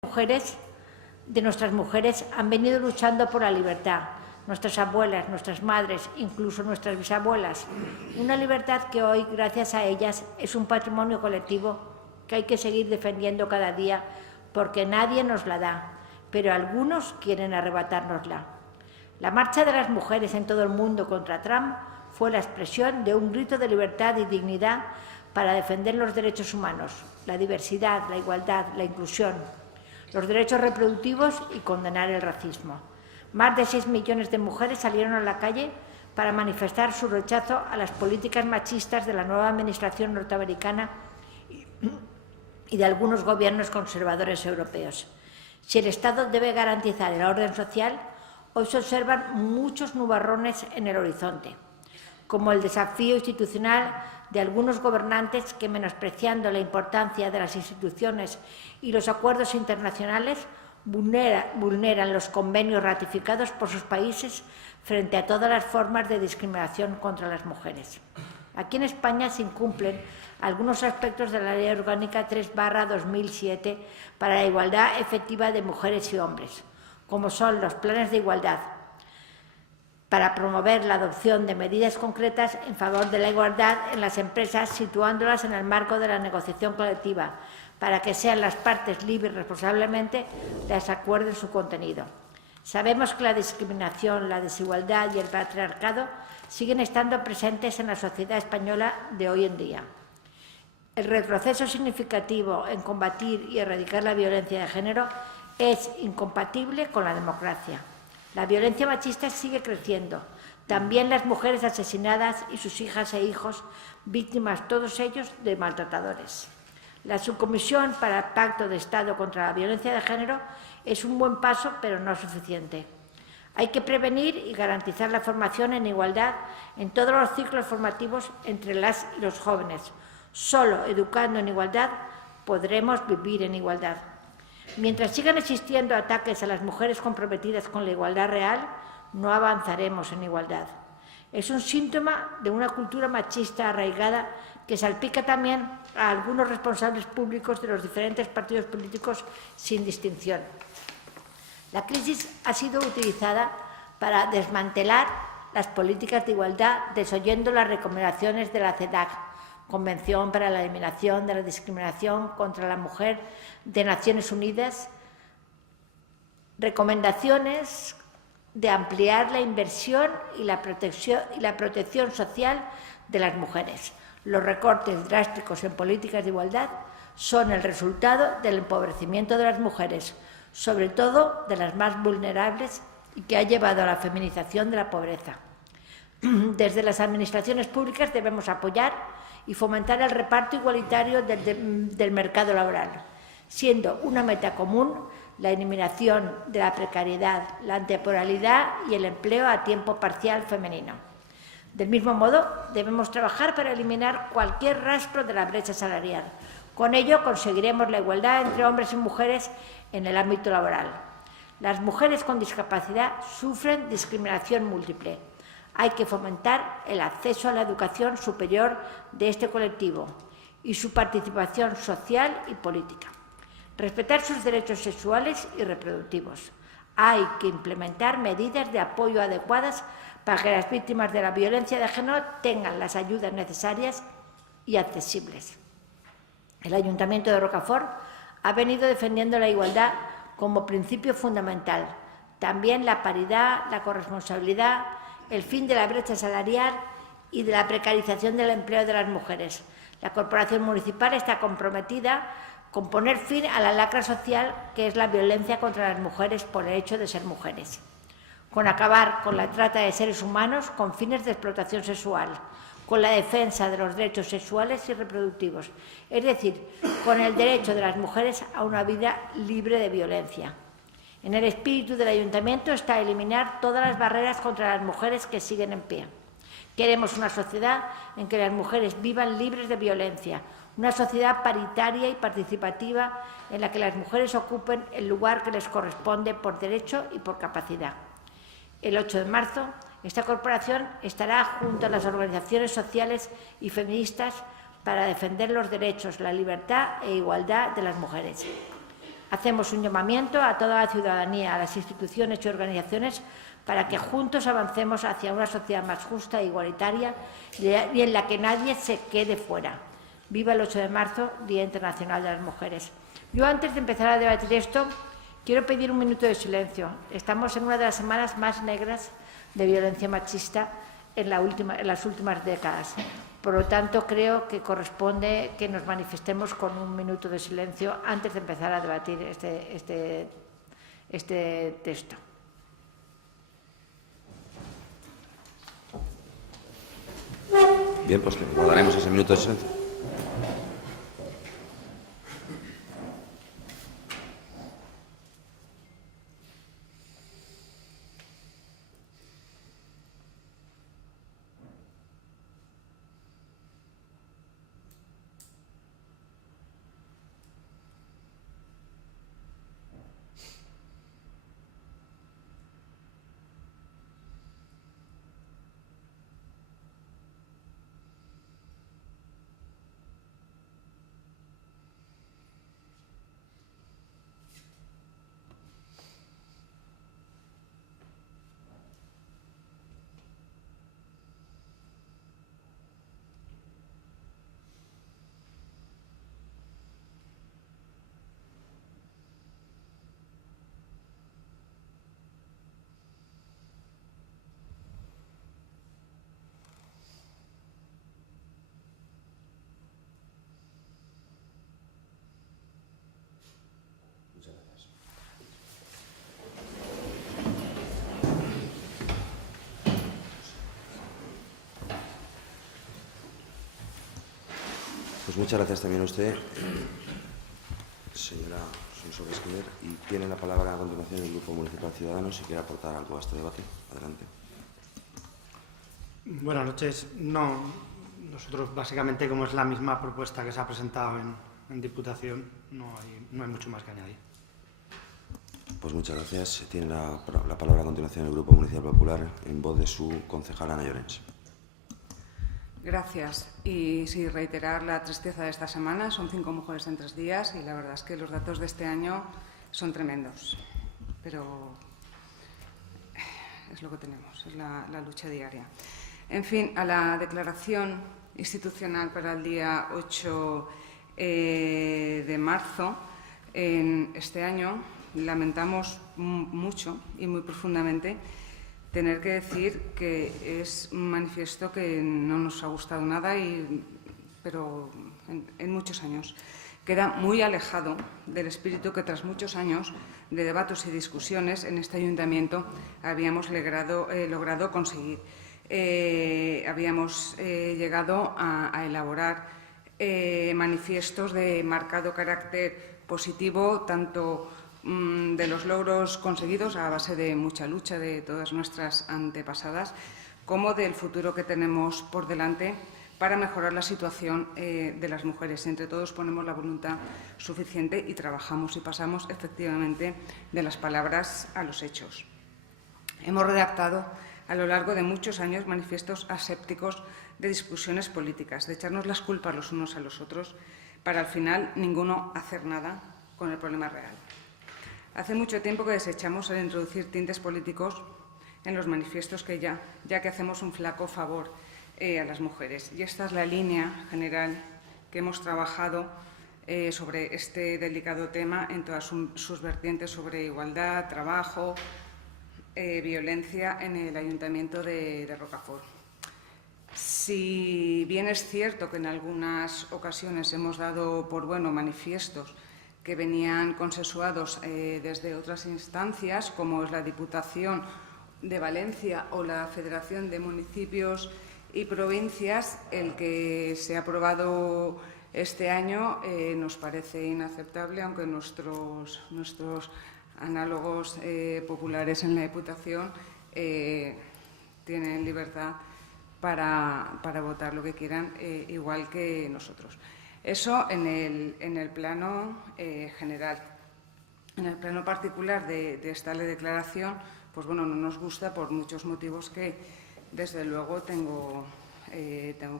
de nuestras mujeres han venido luchando por la libertad. Nuestras abuelas, nuestras madres, incluso nuestras bisabuelas. Una libertad que hoy, gracias a ellas, es un patrimonio colectivo que hay que seguir defendiendo cada día porque nadie nos la da, pero algunos quieren arrebatárnosla. La marcha de las mujeres en todo el mundo contra Trump fue la expresión de un grito de libertad y dignidad para defender los derechos humanos, la diversidad, la igualdad, la inclusión, los derechos reproductivos y condenar el racismo. Más de 6 millones de mujeres salieron a la calle para manifestar su rechazo a las políticas machistas de la nueva administración norteamericana y de algunos gobiernos conservadores europeos. Si el Estado debe garantizar el orden social, hoy se observan muchos nubarrones en el horizonte, como el desafío institucional de algunos gobernantes que, menospreciando la importancia de las instituciones y los acuerdos internacionales, vulneran los convenios ratificados por sus países frente a todas las formas de discriminación contra las mujeres. Aquí en España se incumplen algunos aspectos de la Ley Orgánica 3/2007 para la igualdad efectiva de mujeres y hombres, como son los planes de igualdad, para promover la adopción de medidas concretas en favor de la igualdad en las empresas, situándolas en el marco de la negociación colectiva, para que sean las partes libres responsablemente las acuerden su contenido. Sabemos que la discriminación, la desigualdad y el patriarcado siguen estando presentes en la sociedad española de hoy en día. El retroceso significativo en combatir y erradicar la violencia de género es incompatible con la democracia. La violencia machista sigue creciendo. También las mujeres asesinadas y sus hijas e hijos, víctimas todos ellos de maltratadores. La Subcomisión para el Pacto de Estado contra la Violencia de Género es un buen paso, pero no suficiente. Hay que prevenir y garantizar la formación en igualdad en todos los ciclos formativos entre las y los jóvenes. Solo educando en igualdad podremos vivir en igualdad. Mientras sigan existiendo ataques a las mujeres comprometidas con la igualdad real, no avanzaremos en igualdad. Es un síntoma de una cultura machista arraigada que salpica también a algunos responsables públicos de los diferentes partidos políticos sin distinción. La crisis ha sido utilizada para desmantelar las políticas de igualdad, desoyendo las recomendaciones de la CEDAW, Convención para la Eliminación de la Discriminación contra la Mujer de Naciones Unidas, recomendaciones de ampliar la inversión y la protección social de las mujeres. Los recortes drásticos en políticas de igualdad son el resultado del empobrecimiento de las mujeres, sobre todo de las más vulnerables, y que ha llevado a la feminización de la pobreza. Desde las administraciones públicas debemos apoyar y fomentar el reparto igualitario del mercado laboral, siendo una meta común la eliminación de la precariedad, la temporalidad y el empleo a tiempo parcial femenino. Del mismo modo, debemos trabajar para eliminar cualquier rastro de la brecha salarial. Con ello conseguiremos la igualdad entre hombres y mujeres en el ámbito laboral. Las mujeres con discapacidad sufren discriminación múltiple. Hay que fomentar el acceso a la educación superior de este colectivo y su participación social y política. Respetar sus derechos sexuales y reproductivos. Hay que implementar medidas de apoyo adecuadas para que las víctimas de la violencia de género tengan las ayudas necesarias y accesibles. El Ayuntamiento de Rocafort ha venido defendiendo la igualdad como principio fundamental. También la paridad, la corresponsabilidad, el fin de la brecha salarial y de la precarización del empleo de las mujeres. La Corporación Municipal está comprometida con poner fin a la lacra social que es la violencia contra las mujeres por el hecho de ser mujeres, con acabar con la trata de seres humanos con fines de explotación sexual, con la defensa de los derechos sexuales y reproductivos, es decir, con el derecho de las mujeres a una vida libre de violencia. En el espíritu del Ayuntamiento está eliminar todas las barreras contra las mujeres que siguen en pie. Queremos una sociedad en que las mujeres vivan libres de violencia, una sociedad paritaria y participativa en la que las mujeres ocupen el lugar que les corresponde por derecho y por capacidad. El 8 de marzo, esta corporación estará junto a las organizaciones sociales y feministas para defender los derechos, la libertad e igualdad de las mujeres. Hacemos un llamamiento a toda la ciudadanía, a las instituciones y organizaciones para que juntos avancemos hacia una sociedad más justa e igualitaria y en la que nadie se quede fuera. Viva el 8 de marzo, Día Internacional de las Mujeres. Yo, antes de empezar a debatir esto, quiero pedir un minuto de silencio. Estamos en una de las semanas más negras de violencia machista en las últimas décadas. Por lo tanto, creo que corresponde que nos manifestemos con un minuto de silencio antes de empezar a debatir este texto. Bien, pues guardaremos ese minuto de silencio. Pues muchas gracias también a usted, señora Sonsoles Esquiver. Y tiene la palabra a continuación el Grupo Municipal Ciudadanos si quiere aportar algo a este debate. Adelante. Buenas noches. No, nosotros básicamente, como es la misma propuesta que se ha presentado en Diputación, no hay mucho más que añadir. Pues muchas gracias. Tiene la palabra a continuación el Grupo Municipal Popular en voz de su concejala Ana Llorens. Gracias. Y sí, reiterar la tristeza de esta semana. Son 5 mujeres en 3 días y la verdad es que los datos de este año son tremendos. Pero es lo que tenemos, es la lucha diaria. En fin, a la declaración institucional para el día 8 de marzo, en este año, lamentamos mucho y muy profundamente tener que decir que es un manifiesto que no nos ha gustado nada, pero en muchos años. Queda muy alejado del espíritu que tras muchos años de debates y discusiones en este ayuntamiento habíamos logrado conseguir. Habíamos llegado a elaborar manifiestos de marcado carácter positivo, tanto de los logros conseguidos a base de mucha lucha de todas nuestras antepasadas, como del futuro que tenemos por delante para mejorar la situación de las mujeres. Entre todos ponemos la voluntad suficiente y trabajamos y pasamos efectivamente de las palabras a los hechos. Hemos redactado a lo largo de muchos años manifiestos asépticos de discusiones políticas, de echarnos las culpas los unos a los otros, para al final ninguno hacer nada con el problema real. Hace mucho tiempo que desechamos el introducir tintes políticos en los manifiestos ya que hacemos un flaco favor a las mujeres. Y esta es la línea general que hemos trabajado sobre este delicado tema en todas sus vertientes sobre igualdad, trabajo, violencia en el Ayuntamiento de Rocafort. Si bien es cierto que en algunas ocasiones hemos dado por bueno manifiestos que venían consensuados desde otras instancias, como es la Diputación de Valencia o la Federación de Municipios y Provincias, el que se ha aprobado este año nos parece inaceptable, aunque nuestros análogos populares en la Diputación tienen libertad para votar lo que quieran, igual que nosotros. Eso en el plano general. En el plano particular de esta declaración, pues bueno, no nos gusta por muchos motivos que, desde luego, tengo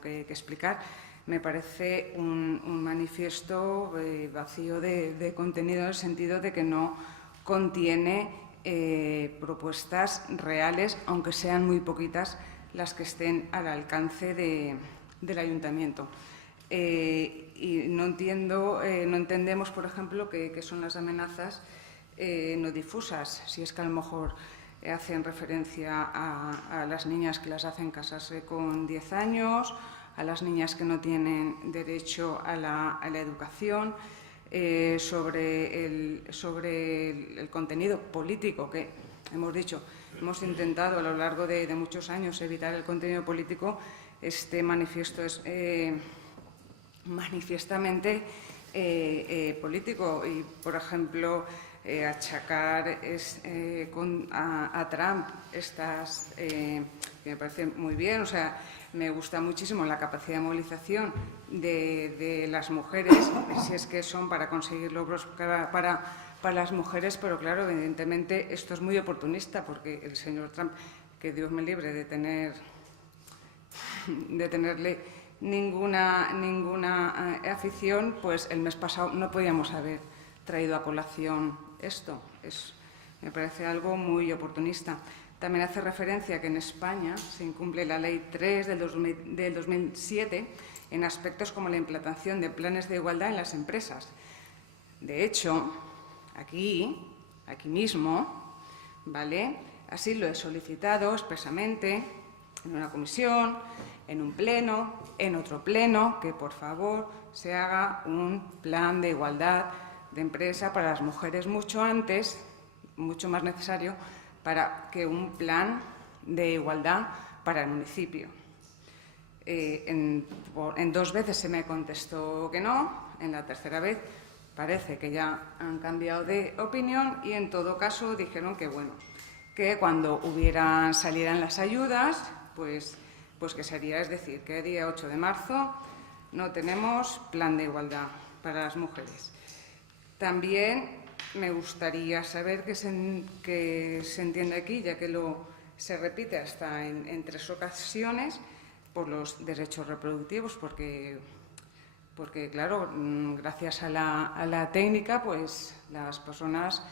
que explicar. me parece un manifiesto vacío de contenido, en el sentido de que no contiene propuestas reales, aunque sean muy poquitas las que estén al alcance del ayuntamiento. Y no entendemos, por ejemplo, qué son las amenazas no difusas, si es que a lo mejor hacen referencia a las niñas que las hacen casarse con 10 años, a las niñas que no tienen derecho a la educación, sobre el contenido político, que hemos dicho, hemos intentado a lo largo de muchos años evitar el contenido político. Este manifiesto es manifiestamente político y, por ejemplo, achacar a Trump estas, que me parece muy bien, o sea, me gusta muchísimo la capacidad de movilización de las mujeres, si es que son para conseguir logros para las mujeres, pero claro, evidentemente esto es muy oportunista, porque el señor Trump, que Dios me libre de tenerle ninguna afición, pues el mes pasado no podíamos haber traído a colación esto. Me parece algo muy oportunista. También hace referencia que en España se incumple la Ley 3 del 2007 en aspectos como la implantación de planes de igualdad en las empresas. De hecho, aquí mismo, ¿vale? Así lo he solicitado expresamente en una comisión, en un pleno, en otro pleno, que por favor se haga un plan de igualdad de empresa para las mujeres mucho antes, mucho más necesario, para que un plan de igualdad para el municipio. En 2 veces se me contestó que no, en la tercera vez parece que ya han cambiado de opinión y en todo caso dijeron que bueno, que cuando salieran las ayudas, pues que sería, es decir, que el día 8 de marzo no tenemos plan de igualdad para las mujeres. También me gustaría saber que se entiende aquí, ya que se repite hasta en 3 ocasiones, por los derechos reproductivos, porque claro, gracias a la técnica, pues las personas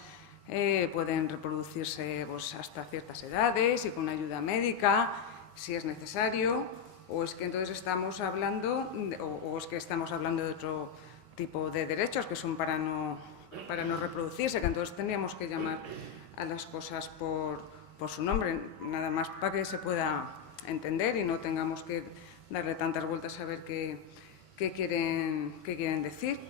pueden reproducirse pues, hasta ciertas edades y con ayuda médica, si es necesario, o es que entonces estamos hablando de otro tipo de derechos que son para no reproducirse, que entonces tendríamos que llamar a las cosas por su nombre, nada más para que se pueda entender y no tengamos que darle tantas vueltas a ver qué quieren decir.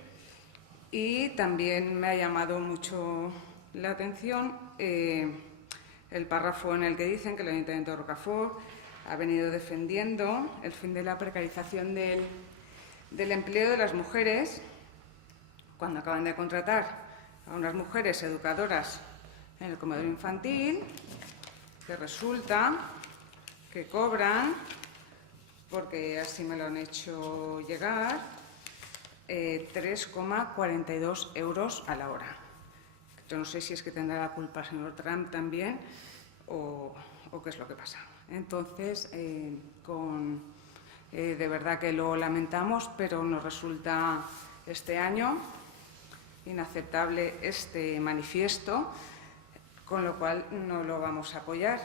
Y también me ha llamado mucho la atención el párrafo en el que dicen que el Ayuntamiento de Rocafort ha venido defendiendo el fin de la precarización del empleo de las mujeres cuando acaban de contratar a unas mujeres educadoras en el comedor infantil, que resulta que cobran, porque así me lo han hecho llegar, 3,42 euros a la hora. Yo no sé si es que tendrá la culpa el señor Trump también o qué es lo que pasa. Entonces, de verdad que lo lamentamos, pero nos resulta este año inaceptable este manifiesto, con lo cual no lo vamos a apoyar.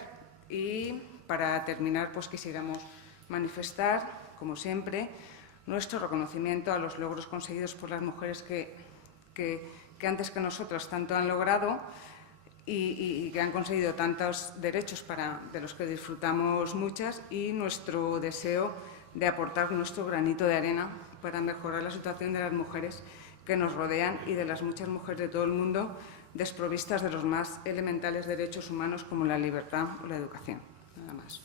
Y para terminar, pues quisiéramos manifestar, como siempre, nuestro reconocimiento a los logros conseguidos por las mujeres que antes que nosotros tanto han logrado y que han conseguido tantos derechos de los que disfrutamos muchas, y nuestro deseo de aportar nuestro granito de arena para mejorar la situación de las mujeres que nos rodean y de las muchas mujeres de todo el mundo desprovistas de los más elementales derechos humanos como la libertad o la educación. Nada más.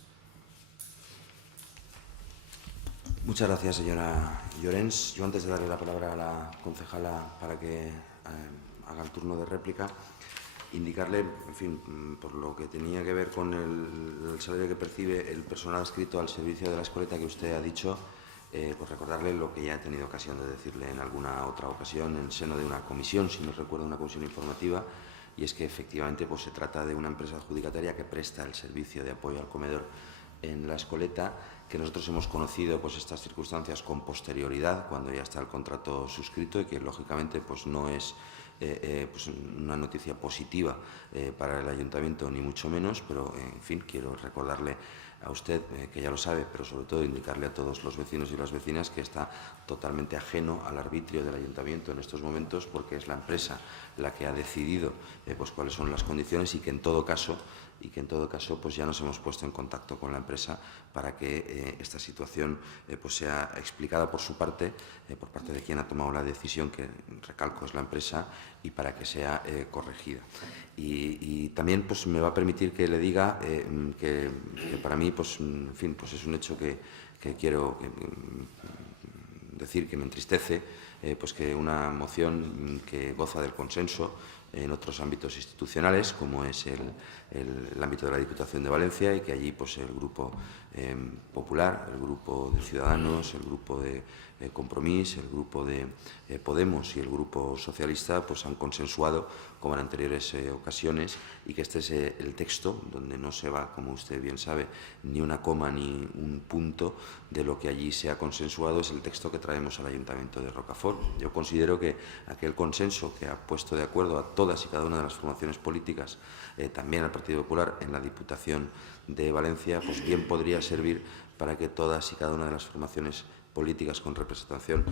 Muchas gracias, señora Llorens. Yo, antes de darle la palabra a la concejala para que haga el turno de réplica, indicarle, en fin, por lo que tenía que ver con el salario que percibe el personal adscrito al servicio de la escoleta que usted ha dicho, pues recordarle lo que ya he tenido ocasión de decirle en alguna otra ocasión en seno de una comisión, si no recuerdo, una comisión informativa, y es que efectivamente pues se trata de una empresa adjudicataria que presta el servicio de apoyo al comedor en la Escoleta, que nosotros hemos conocido pues estas circunstancias con posterioridad, cuando ya está el contrato suscrito, y que lógicamente pues no es pues una noticia positiva para el Ayuntamiento, ni mucho menos, pero en fin, quiero recordarle a usted, que ya lo sabe, pero sobre todo indicarle a todos los vecinos y las vecinas que está totalmente ajeno al arbitrio del Ayuntamiento en estos momentos, porque es la empresa la que ha decidido pues cuáles son las condiciones, y que en todo caso pues ya nos hemos puesto en contacto con la empresa para que esta situación pues sea explicada por su parte, por parte de quien ha tomado la decisión, que recalco es la empresa, y para que sea corregida. Y también pues me va a permitir que le diga que para mí pues en fin pues es un hecho que quiero decir que me entristece, pues que una moción que goza del consenso en otros ámbitos institucionales, como es el ámbito de la Diputación de Valencia, y que allí pues el Grupo Popular, el Grupo de Ciudadanos, el Grupo de Compromís, el Grupo de Podemos y el Grupo Socialista pues han consensuado, como en anteriores ocasiones, y que este es el texto donde no se va, como usted bien sabe, ni una coma ni un punto de lo que allí se ha consensuado. Es el texto que traemos al Ayuntamiento de Rocafort. Yo considero que aquel consenso que ha puesto de acuerdo a todas y cada una de las formaciones políticas, también al Partido Popular en la Diputación de Valencia, pues bien podría servir para que todas y cada una de las formaciones políticas con representación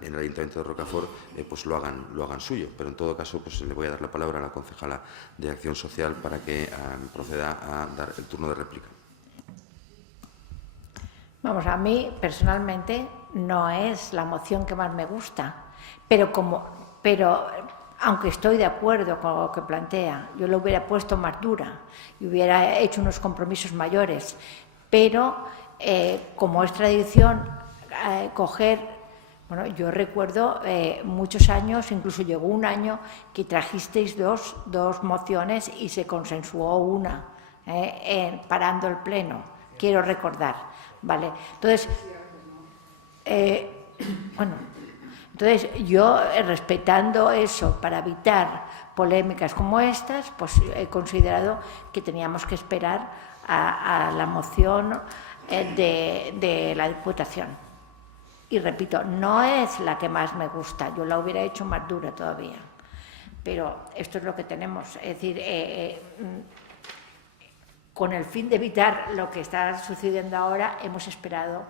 en el Ayuntamiento de Rocafort pues lo hagan suyo. Pero en todo caso pues le voy a dar la palabra a la concejala de Acción Social para que proceda a dar el turno de réplica. Vamos, a mí personalmente no es la moción que más me gusta, pero aunque estoy de acuerdo con lo que plantea, yo lo hubiera puesto más dura y hubiera hecho unos compromisos mayores, pero como es tradición bueno, yo recuerdo muchos años, incluso llegó un año que trajisteis dos mociones y se consensuó una, parando el pleno, quiero recordar, ¿vale? Entonces, bueno, entonces yo, respetando eso, para evitar polémicas como estas, pues he considerado que teníamos que esperar a la moción de la Diputación. Y repito, no es la que más me gusta, yo la hubiera hecho más dura todavía, pero esto es lo que tenemos. Es decir, con el fin de evitar lo que está sucediendo ahora, hemos esperado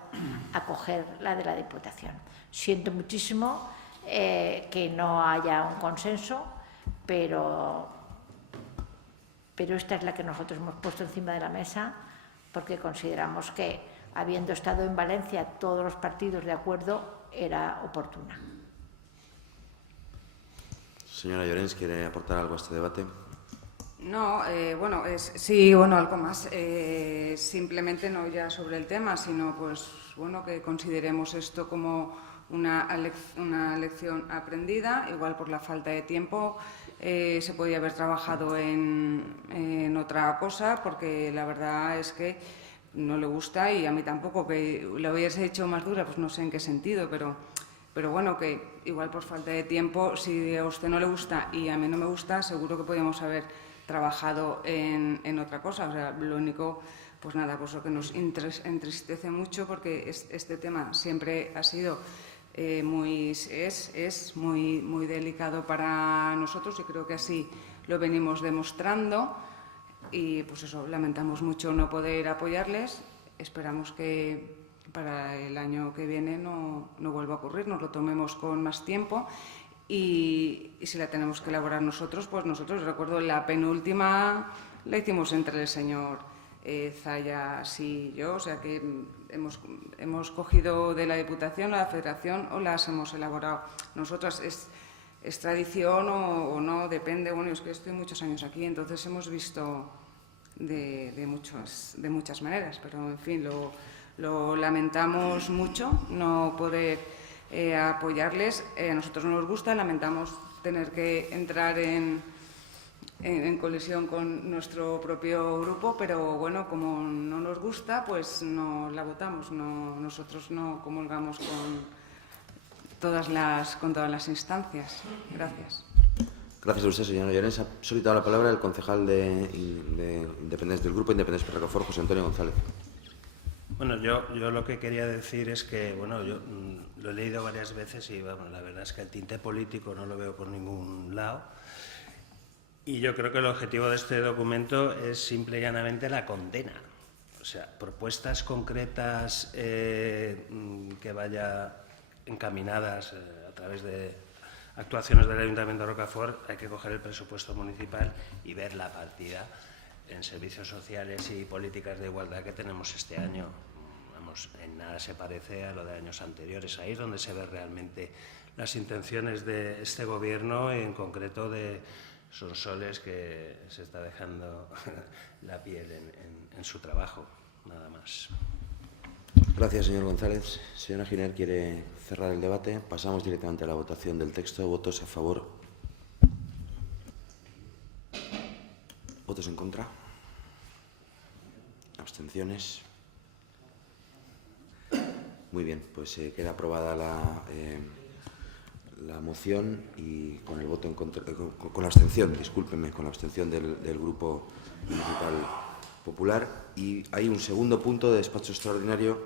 a coger la de la Diputación. Siento muchísimo que no haya un consenso, pero esta es la que nosotros hemos puesto encima de la mesa, porque consideramos que, habiendo estado en Valencia todos los partidos de acuerdo, era oportuna. Señora Llorens, ¿quiere aportar algo a este debate? No, bueno, sí, bueno, algo más. Simplemente no ya sobre el tema, sino pues bueno, que consideremos esto como una lección aprendida, igual por la falta de tiempo. Se podía haber trabajado en otra cosa, porque la verdad es que no le gusta, y a mí tampoco, que lo hubiese hecho más dura, pues no sé en qué sentido, pero bueno, que igual por falta de tiempo, si a usted no le gusta y a mí no me gusta, seguro que podíamos haber trabajado en otra cosa. O sea, lo único, pues nada, pues lo que nos entristece mucho, porque este tema siempre ha sido muy delicado para nosotros, y creo que así lo venimos demostrando. Y pues eso, lamentamos mucho no poder apoyarles. Esperamos que para el año que viene no vuelva a ocurrir, nos lo tomemos con más tiempo, y si la tenemos que elaborar nosotros, pues nosotros. Recuerdo la penúltima la hicimos entre el señor Zayas y yo, o sea que hemos cogido de la Diputación, la Federación, o las hemos elaborado nosotras. Es tradición o no, depende. Bueno, es que estoy muchos años aquí, entonces hemos visto de muchas maneras, pero en fin, lo lamentamos mucho no poder apoyarles. A nosotros no nos gusta, lamentamos tener que entrar en colisión con nuestro propio grupo, pero bueno, como no nos gusta, pues no la votamos. Nosotros no comulgamos con todas las instancias. Gracias. Gracias a usted, señora Llorens. Ha solicitado la palabra el concejal del Grupo Independencia de Rocafort, José Antonio González. Bueno, yo lo que quería decir es que, bueno, yo lo he leído varias veces y, bueno, la verdad es que el tinte político no lo veo por ningún lado. Y yo creo que el objetivo de este documento es simple y llanamente la condena. O sea, propuestas concretas que vaya encaminadas a través de actuaciones del Ayuntamiento de Rocafort, hay que coger el presupuesto municipal y ver la partida en servicios sociales y políticas de igualdad que tenemos este año. Vamos, en nada se parece a lo de años anteriores. Ahí es donde se ve realmente las intenciones de este Gobierno y en concreto de Sonsoles, que se está dejando la piel en su trabajo, nada más. Gracias, señor González. Señora Giner, ¿quiere cerrar el debate? Pasamos directamente a la votación del texto. ¿Votos a favor? ¿Votos en contra? ¿Abstenciones? Muy bien, pues queda aprobada la moción y con el voto en contra, con la abstención, discúlpenme, con la abstención del Grupo Municipal Popular. Y hay un segundo punto de despacho extraordinario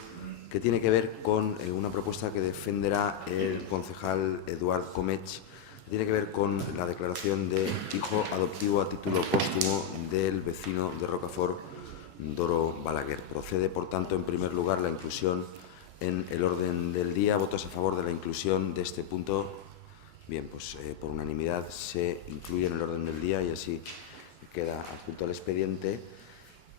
que tiene que ver con una propuesta que defenderá el concejal Eduard Comech. Tiene que ver con la declaración de hijo adoptivo a título póstumo del vecino de Rocafort, Doro Balaguer. Procede, por tanto, en primer lugar, la inclusión en el orden del día. ¿Votos a favor de la inclusión de este punto? Bien, pues por unanimidad se incluye en el orden del día y así queda adjunto al expediente.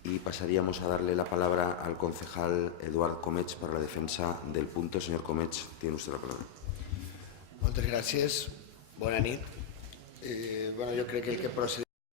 Y pasaríamos a darle la palabra al concejal Eduard Comech para la defensa del punto. Señor Comech, tiene usted la palabra. Moltes gràcies. Bona nit. Bueno, jo crec que el que procedeix